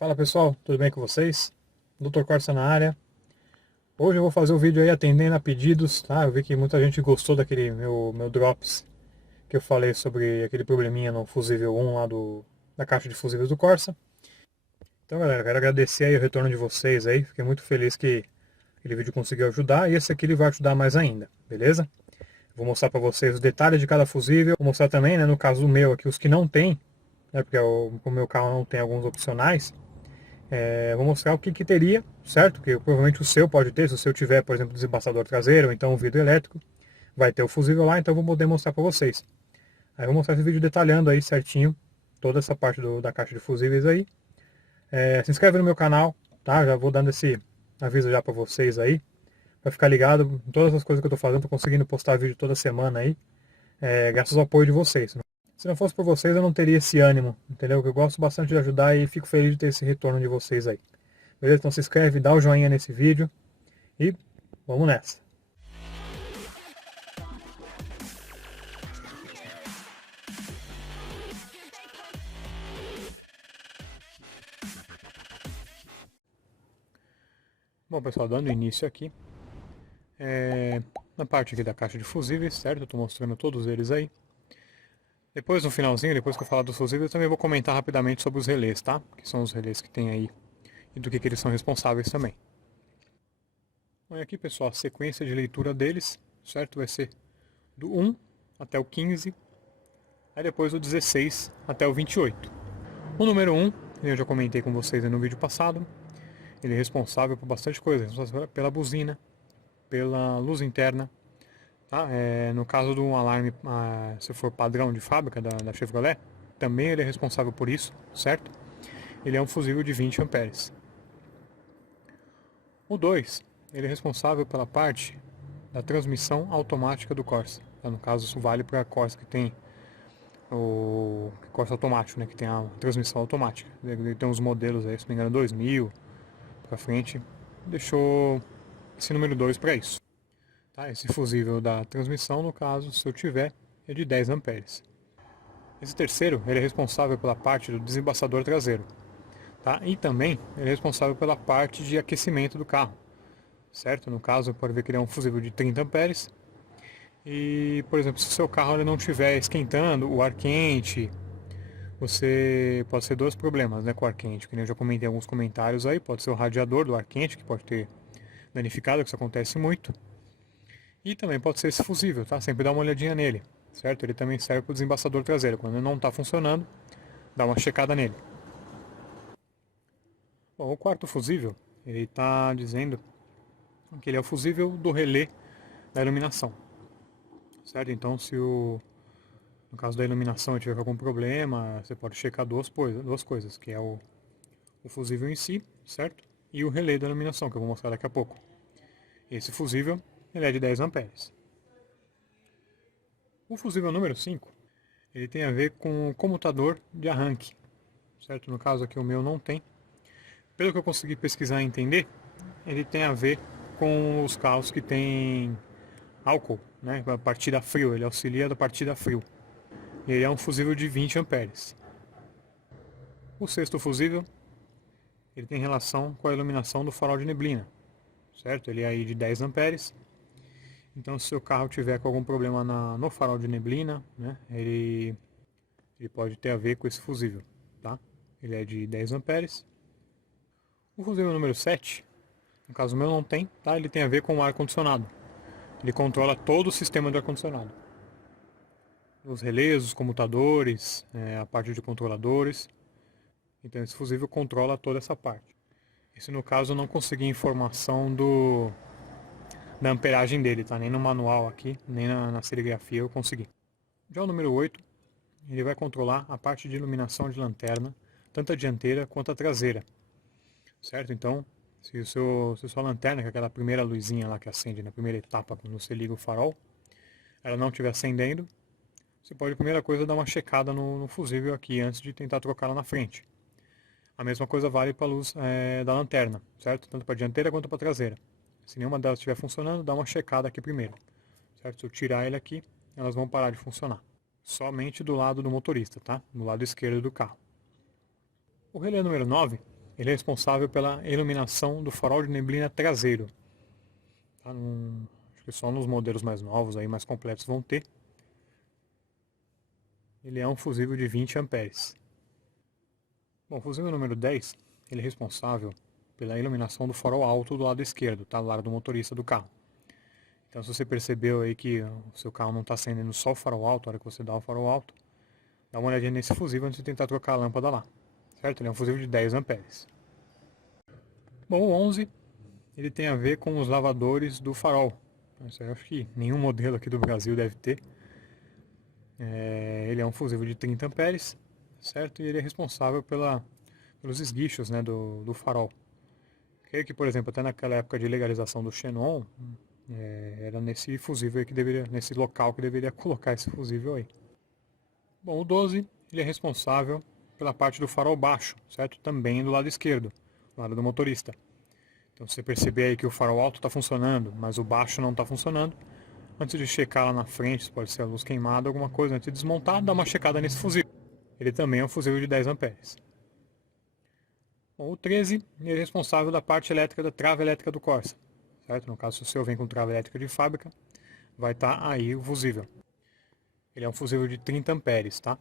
Fala pessoal, tudo bem com vocês? Dr. Corsa na área. Hoje eu vou fazer um vídeo aí atendendo a pedidos, tá? Eu vi que muita gente gostou daquele meu Drops que eu falei sobre aquele probleminha no fusível 1 lá da caixa de fusíveis do Corsa. Então galera, quero agradecer aí o retorno de vocês aí, fiquei muito feliz que aquele vídeo conseguiu ajudar e esse aqui ele vai ajudar mais ainda, beleza? Vou mostrar para vocês os detalhes de cada fusível, vou mostrar também, né, no caso do meu aqui, os que não tem, né, porque o meu carro não tem alguns opcionais. Vou mostrar o que teria, certo? Que provavelmente o seu pode ter, se o seu tiver, por exemplo, desembaçador traseiro, ou então um vidro elétrico, vai ter o fusível lá, então eu vou poder mostrar para vocês. Aí eu vou mostrar esse vídeo detalhando aí certinho toda essa parte da caixa de fusíveis aí. Se inscreve no meu canal, tá? Já vou dando esse aviso já para vocês aí, para ficar ligado em todas as coisas que eu tô fazendo, tô conseguindo postar vídeo toda semana aí, graças ao apoio de vocês. Se não fosse por vocês, eu não teria esse ânimo, entendeu? Eu gosto bastante de ajudar e fico feliz de ter esse retorno de vocês aí. Beleza? Então se inscreve, dá o joinha nesse vídeo e vamos nessa. Bom pessoal, dando início aqui, na parte aqui da caixa de fusíveis, certo? Eu estou mostrando todos eles aí. Depois no finalzinho, depois que eu falar dos fusíveis, eu também vou comentar rapidamente sobre os relés, tá? Que são os relés que tem aí e do que eles são responsáveis também. Bom, aqui pessoal, a sequência de leitura deles, certo? Vai ser do 1 até o 15, aí depois do 16 até o 28. O número 1, eu já comentei com vocês no vídeo passado, ele é responsável por bastante coisa, pela buzina, pela luz interna, tá? No caso do alarme, se for padrão de fábrica da Chevrolet, também ele é responsável por isso, certo? Ele é um fusível de 20 amperes. O 2, ele é responsável pela parte da transmissão automática do Corsa. Tá? No caso, isso vale para Corsa que tem o Corsa automático, né? Que tem a transmissão automática. Ele tem uns modelos aí, se não me engano, 2000 para frente. Deixou esse número 2 para isso. Tá? Esse fusível da transmissão, no caso, se eu tiver, é de 10 amperes. Esse terceiro, ele é responsável pela parte do desembaçador traseiro. Tá? E também ele é responsável pela parte de aquecimento do carro. Certo? No caso, pode ver que ele é um fusível de 30 amperes. E, por exemplo, se o seu carro ele não estiver esquentando, o ar quente, você pode ser dois problemas, né, com o ar quente, que eu já comentei em alguns comentários aí, pode ser o radiador do ar quente, que pode ter danificado, que isso acontece muito. E também pode ser esse fusível, tá? Sempre dá uma olhadinha nele, certo? Ele também serve para o desembaçador traseiro. Quando ele não está funcionando, dá uma checada nele. Bom, o quarto fusível, ele está dizendo que ele é o fusível do relé da iluminação, certo? Então, no caso da iluminação tiver algum problema, você pode checar duas coisas, que é o fusível em si, certo? E o relé da iluminação, que eu vou mostrar daqui a pouco. Esse fusível, ele é de 10 amperes. O fusível número 5, ele tem a ver com o comutador de arranque, certo? No caso aqui o meu não tem. Pelo que eu consegui pesquisar e entender, ele tem a ver com os carros que tem álcool, né? A partida frio, ele auxilia da partida frio. Ele é um fusível de 20 amperes. O sexto fusível, ele tem relação com a iluminação do farol de neblina, certo? Ele é aí de 10 amperes. Então, se o seu carro tiver com algum problema no farol de neblina, né, ele pode ter a ver com esse fusível, tá? Ele é de 10 amperes. O fusível número 7, no caso meu não tem, tá? Ele tem a ver com o ar-condicionado. Ele controla todo o sistema de ar-condicionado. Os relés, os comutadores, a parte de controladores. Então esse fusível controla toda essa parte. Esse no caso eu não consegui informação da amperagem dele, tá? Nem no manual aqui, nem na serigrafia eu consegui. Já o número 8, ele vai controlar a parte de iluminação de lanterna, tanto a dianteira quanto a traseira. Certo? Então, se a sua lanterna, que é aquela primeira luzinha lá que acende na primeira etapa quando você liga o farol, ela não estiver acendendo, você pode, a primeira coisa, dar uma checada no fusível aqui antes de tentar trocá-la na frente. A mesma coisa vale para a luz da lanterna, certo? Tanto para a dianteira quanto para a traseira. Se nenhuma delas estiver funcionando, dá uma checada aqui primeiro, certo? Se eu tirar ele aqui, elas vão parar de funcionar. Somente do lado do motorista, tá? Do lado esquerdo do carro. O relé número 9, ele é responsável pela iluminação do farol de neblina traseiro. Tá? Acho que só nos modelos mais novos, aí, mais completos, vão ter. Ele é um fusível de 20 amperes. Bom, o fusível número 10, ele é responsável pela iluminação do farol alto do lado esquerdo, tá? Do lado do motorista do carro. Então, se você percebeu aí que o seu carro não está acendendo só o farol alto, na hora que você dá o farol alto, dá uma olhadinha nesse fusível antes de tentar trocar a lâmpada lá. Certo? Ele é um fusível de 10 amperes. Bom, o 11, ele tem a ver com os lavadores do farol. Isso aí eu acho que nenhum modelo aqui do Brasil deve ter. Ele é um fusível de 30 amperes, certo? E ele é responsável pelos esguichos, né, do farol. Creio que, por exemplo, até naquela época de legalização do xenon, era nesse fusível aí que deveria, nesse local que deveria colocar esse fusível aí. Bom, o 12, ele é responsável pela parte do farol baixo, certo? Também do lado esquerdo, do lado do motorista. Então, se você perceber aí que o farol alto está funcionando, mas o baixo não está funcionando, antes de checar lá na frente, se pode ser a luz queimada, alguma coisa, antes de desmontar, dá uma checada nesse fusível. Ele também é um fusível de 10 amperes. Bom, o 13, ele é responsável da parte elétrica da trava elétrica do Corsa. Certo? No caso, se o seu vem com trava elétrica de fábrica, vai estar aí o fusível. Ele é um fusível de 30 amperes, tá?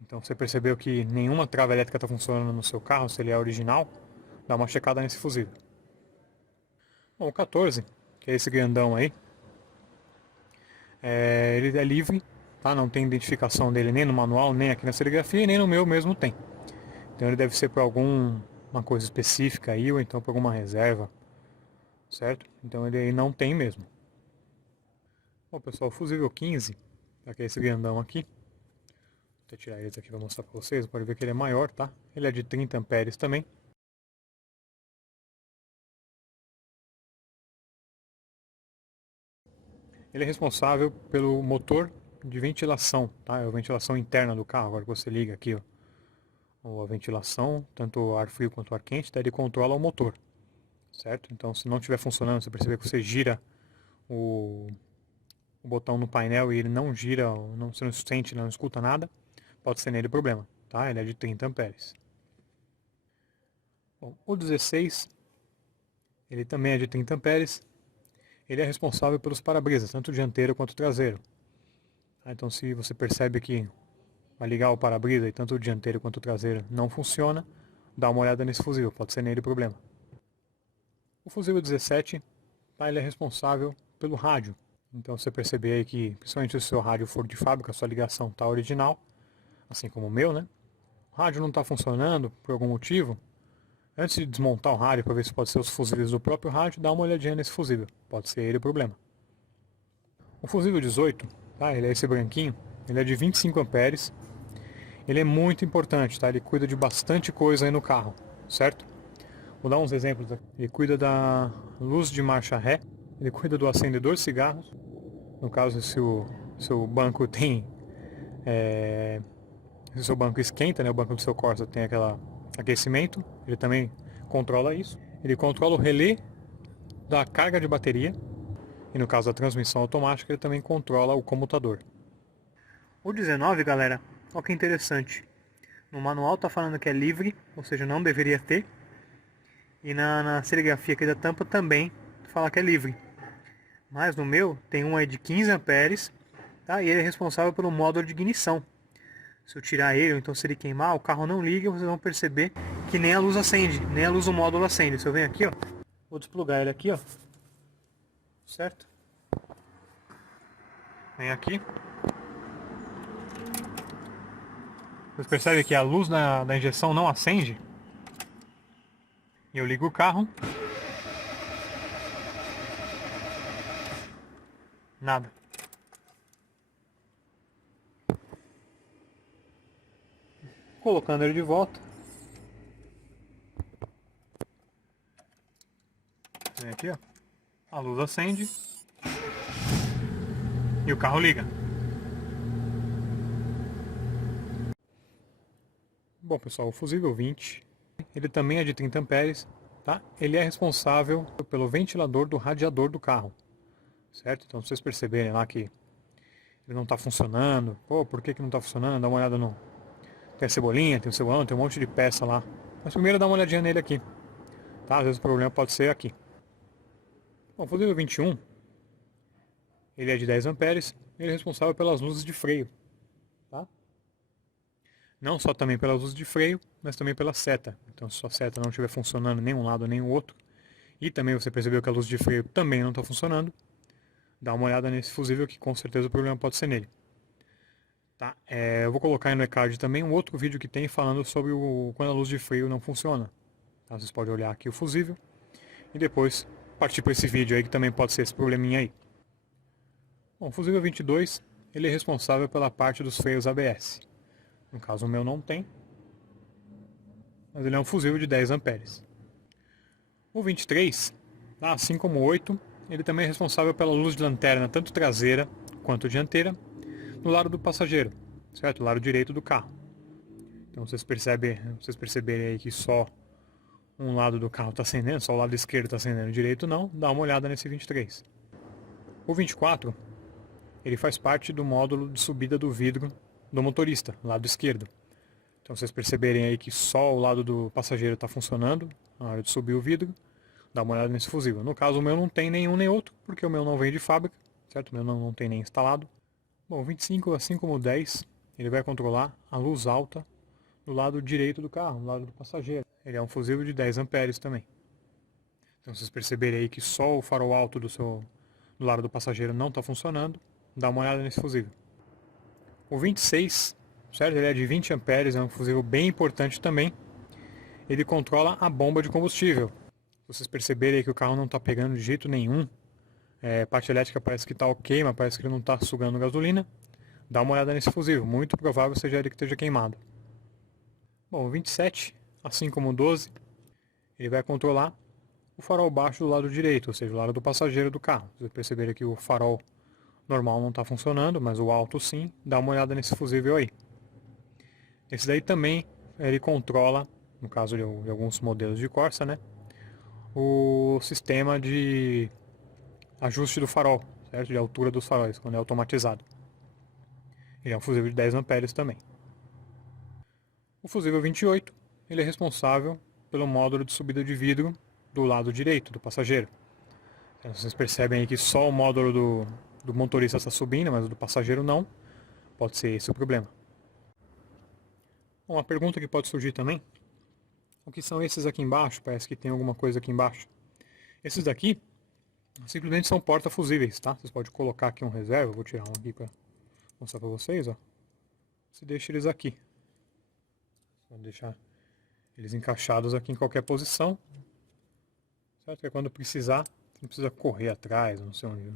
Então, você percebeu que nenhuma trava elétrica está funcionando no seu carro, se ele é original, dá uma checada nesse fusível. Bom, o 14, que é esse grandão aí, ele é livre, tá? Não tem identificação dele nem no manual, nem aqui na serigrafia, nem no meu mesmo tem. Então ele deve ser por alguma coisa específica aí, ou então por alguma reserva, certo? Então ele aí não tem mesmo. Bom pessoal, o fusível 15, que é esse grandão aqui, vou tirar eles aqui para mostrar para vocês, pode ver que ele é maior, tá? Ele é de 30 amperes também. Ele é responsável pelo motor de ventilação, tá? É a ventilação interna do carro, agora que você liga aqui, ó, a ventilação, tanto o ar frio quanto o ar quente, daí ele controla o motor, certo? Então se não estiver funcionando, você perceber que você gira o botão no painel e ele não gira, você não sente, não escuta nada, pode ser nele problema, tá? Ele é de 30 amperes. Bom, o 16, ele também é de 30 amperes, ele é responsável pelos para-brisas, tanto dianteiro quanto traseiro. Então se você percebe que vai ligar o para-brisa e tanto o dianteiro quanto o traseiro não funciona, dá uma olhada nesse fusível, pode ser nele o problema. O fusível 17, tá, ele é responsável pelo rádio. Então você perceber aí que, principalmente se o seu rádio for de fábrica, a sua ligação está original, assim como o meu, né? O rádio não está funcionando por algum motivo, antes de desmontar o rádio para ver se pode ser os fusíveis do próprio rádio, dá uma olhadinha nesse fusível, pode ser ele o problema. O fusível 18, tá? Ele é esse branquinho, ele é de 25 amperes, ele é muito importante, tá? Ele cuida de bastante coisa aí no carro, certo? Vou dar uns exemplos aqui. Ele cuida da luz de marcha ré, ele cuida do acendedor de cigarros, no caso se o seu banco tem, se o seu banco esquenta, né, o banco do seu Corsa tem aquele aquecimento, ele também controla isso. Ele controla o relé da carga de bateria e no caso da transmissão automática ele também controla o comutador. O 19, galera, olha que interessante. No manual está falando que é livre, ou seja, não deveria ter. E na serigrafia aqui da tampa também fala que é livre. Mas no meu tem um aí de 15 amperes, tá? E ele é responsável pelo módulo de ignição. Se eu tirar ele, ou então se ele queimar, o carro não liga, vocês vão perceber que nem a luz acende, nem a luz do módulo acende. Se eu venho aqui, ó, vou desplugar ele aqui, ó, certo? Vem aqui. Vocês percebem que a luz da injeção não acende? E eu ligo o carro. Nada. Colocando ele de volta. Vem aqui, ó. A luz acende. E o carro liga. Bom pessoal, o fusível 20, ele também é de 30 amperes, tá? Ele é responsável pelo ventilador do radiador do carro, certo? Então vocês perceberem lá que ele não está funcionando, pô, por que não está funcionando? Dá uma olhada no... Tem a cebolinha, tem o cebolão, tem um monte de peça lá. Mas primeiro dá uma olhadinha nele aqui, tá? Às vezes o problema pode ser aqui. Bom, o fusível 21, ele é de 10 amperes, ele é responsável pelas luzes de freio, tá? Não só também pelas luzes de freio, mas também pela seta. Então, se sua seta não estiver funcionando nem um lado nem o outro, e também você percebeu que a luz de freio também não está funcionando, dá uma olhada nesse fusível que com certeza o problema pode ser nele. Tá? Eu vou colocar aí no e-card também um outro vídeo que tem falando sobre quando a luz de freio não funciona. Tá? Vocês podem olhar aqui o fusível e depois partir para esse vídeo aí que também pode ser esse probleminha aí. Bom, o fusível 22, ele é responsável pela parte dos freios ABS. No caso o meu não tem, mas ele é um fusível de 10 amperes. O 23, assim como o 8, ele também é responsável pela luz de lanterna, tanto traseira quanto dianteira, no lado do passageiro, certo? O lado direito do carro. Então vocês perceberem aí que só um lado do carro está acendendo, só o lado esquerdo está acendendo, o direito não, dá uma olhada nesse 23. O 24, ele faz parte do módulo de subida do vidro do motorista, lado esquerdo. Então vocês perceberem aí que só o lado do passageiro está funcionando na hora de subir o vidro, dá uma olhada nesse fusível. No caso o meu não tem nenhum nem outro, porque o meu não vem de fábrica, certo? O meu não tem nem instalado. Bom, o 25, assim como o 10, ele vai controlar a luz alta do lado direito do carro, do lado do passageiro. Ele é um fusível de 10 amperes também. Então vocês perceberem aí que só o farol alto do lado do passageiro não está funcionando, dá uma olhada nesse fusível. O 26, certo? Ele é de 20 amperes, é um fusível bem importante também. Ele controla a bomba de combustível. Se vocês perceberem aí que o carro não está pegando de jeito nenhum, parte elétrica parece que está ok, mas parece que ele não está sugando gasolina, dá uma olhada nesse fusível, muito provável seja ele que esteja queimado. Bom, o 27, assim como o 12, ele vai controlar o farol baixo do lado direito, ou seja, o lado do passageiro do carro. Se vocês perceberem que o farol normal não está funcionando, mas o alto sim, dá uma olhada nesse fusível aí. Esse daí também ele controla, no caso de alguns modelos de Corsa, né, o sistema de ajuste do farol, certo? De altura dos faróis, quando é automatizado. Ele é um fusível de 10 amperes também. O fusível 28, ele é responsável pelo módulo de subida de vidro do lado direito do passageiro. Então, vocês percebem aí que só o módulo do motorista está subindo, mas o do passageiro não. Pode ser esse o problema. Uma pergunta que pode surgir também: o que são esses aqui embaixo? Parece que tem alguma coisa aqui embaixo. Esses daqui simplesmente são porta-fusíveis, tá? Vocês podem colocar aqui um reserva, vou tirar um aqui para mostrar para vocês, ó. Você deixa eles aqui. Vou deixar eles encaixados aqui em qualquer posição, certo? Que quando precisar, você não precisa correr atrás, não sei onde.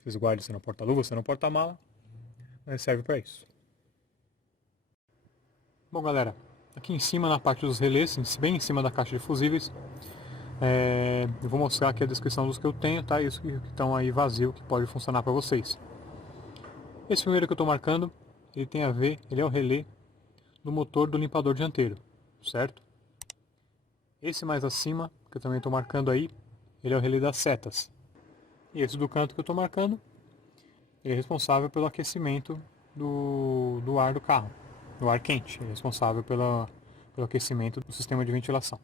Vocês guardem você no porta-luva, você no porta-mala, mas serve para isso. Bom, galera, aqui em cima na parte dos relés, bem em cima da caixa de fusíveis, eu vou mostrar aqui a descrição dos que eu tenho, tá? Isso que estão aí vazio, que pode funcionar para vocês. Esse primeiro que eu estou marcando, ele tem a ver, ele é o relé do motor do limpador dianteiro, certo? Esse mais acima, que eu também estou marcando aí, ele é o relé das setas. E esse do canto que eu estou marcando, ele é responsável pelo aquecimento do ar do carro, do ar quente. Ele é responsável pelo aquecimento do sistema de ventilação.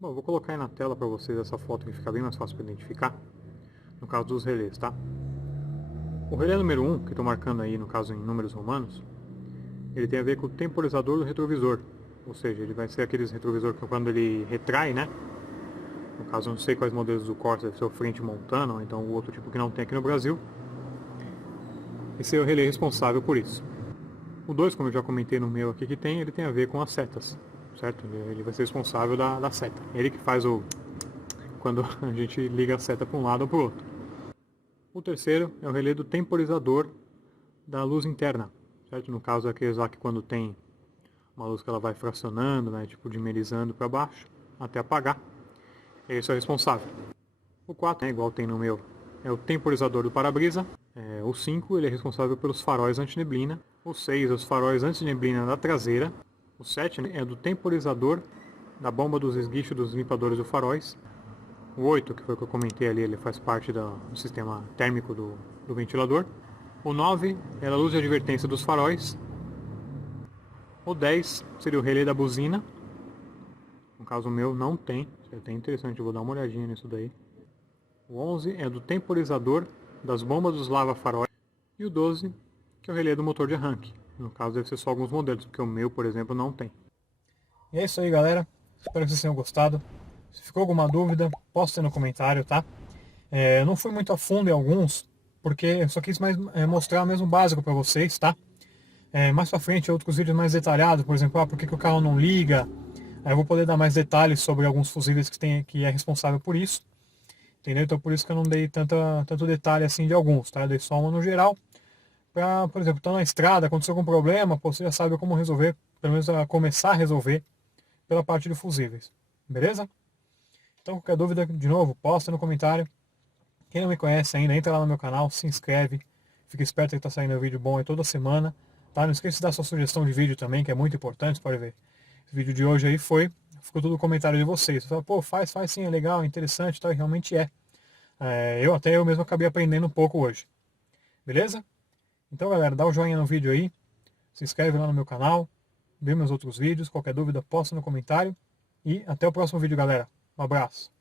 Bom, eu vou colocar aí na tela para vocês essa foto que fica bem mais fácil para identificar, no caso dos relés, tá? O relé número 1, que eu estou marcando aí, no caso em números romanos, ele tem a ver com o temporizador do retrovisor. Ou seja, ele vai ser aqueles retrovisor que quando ele retrai, né? No caso, eu não sei quais modelos do Corsa, deve ser o frente montano, ou então o outro tipo que não tem aqui no Brasil. Esse é o relé responsável por isso. O 2, como eu já comentei no meu aqui que tem, ele tem a ver com as setas, certo? Ele vai ser responsável da seta. Ele que faz quando a gente liga a seta para um lado ou para o outro. O terceiro é o relé do temporizador da luz interna, certo? No caso, é aqueles lá que quando tem uma luz que ela vai fracionando, né, tipo dimerizando para baixo, até apagar. Esse é o responsável. O 4, igual tem no meu, é o temporizador do para-brisa. O 5, ele é responsável pelos faróis anti-neblina. O 6, os faróis anti-neblina da traseira. O 7, né, é do temporizador da bomba dos esguichos dos limpadores de faróis. O 8, que foi o que eu comentei ali, ele faz parte do sistema térmico do ventilador. O 9 é a luz de advertência dos faróis. O 10 seria o relé da buzina, No caso o meu não tem, isso é até interessante, eu vou dar uma olhadinha nisso daí. O 11 é do temporizador das bombas dos lava-faróis. E o 12, que é o relé do motor de arranque. No caso deve ser só alguns modelos, porque o meu, por exemplo, não tem. E é isso aí, galera. Espero que vocês tenham gostado. Se ficou alguma dúvida, posta aí no comentário, tá? Eu não fui muito a fundo em alguns, porque eu só quis mais mostrar mesmo o básico para vocês, tá? Mais pra frente, outros vídeos mais detalhados, por exemplo, por que o carro não liga. Aí eu vou poder dar mais detalhes sobre alguns fusíveis que é responsável por isso. Entendeu? Então por isso que eu não dei tanto detalhe assim de alguns, tá? Eu dei só uma no geral. Pra, por exemplo, tá na estrada, aconteceu algum problema, pô, você já sabe como resolver, pelo menos começar a resolver pela parte de fusíveis. Beleza? Então qualquer dúvida, de novo, posta no comentário. Quem não me conhece ainda, entra lá no meu canal, se inscreve. Fica esperto que tá saindo um vídeo bom aí toda semana. Tá? Não esqueça de dar sua sugestão de vídeo também, que é muito importante, pode ver. Esse vídeo de hoje aí ficou tudo no comentário de vocês. Você fala, pô, faz sim, é legal, é interessante, tá? E realmente é. Eu mesmo acabei aprendendo um pouco hoje. Beleza? Então, galera, dá o joinha no vídeo aí. Se inscreve lá no meu canal. Vê meus outros vídeos. Qualquer dúvida, posta no comentário. E até o próximo vídeo, galera. Um abraço.